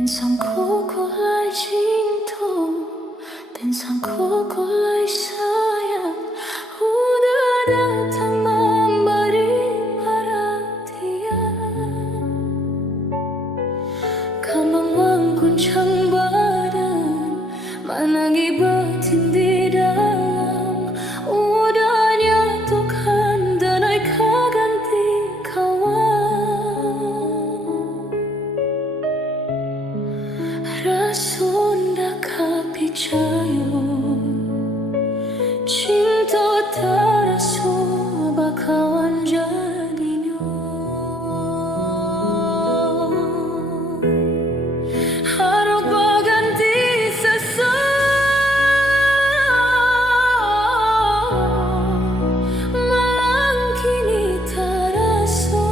Pensangku kulay cinta, pensangku kulay sayang, udah datang memberi perhatian. Kau mengguncang badan, menangis batin di dalam, udah nyatukan dan aku ganti kawan. Rasunda kapicayo, cinta terasa bakalan jadinya. Harap berganti sesuatu, malang kini terasa.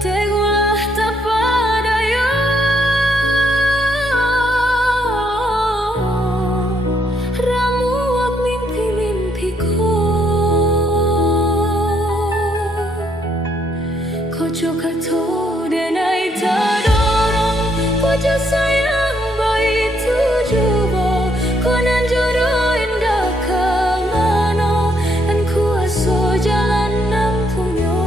Tegulah tak padaya, ramuak mimpi-mimpiku. Kojo kato denai tadorong, kojo sayang baik tujubo, konan jodoh indah kamano, dan kuaso jalan nampunyo.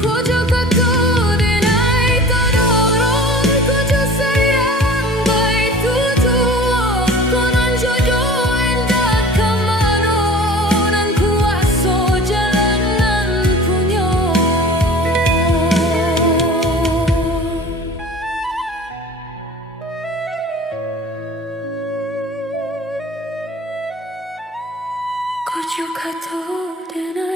Kojo kato denai tadorong, kojo sayang baik tujuan, konan jodoh indah kamano, dan kuaso jalan nampunyo. Kojo kato denai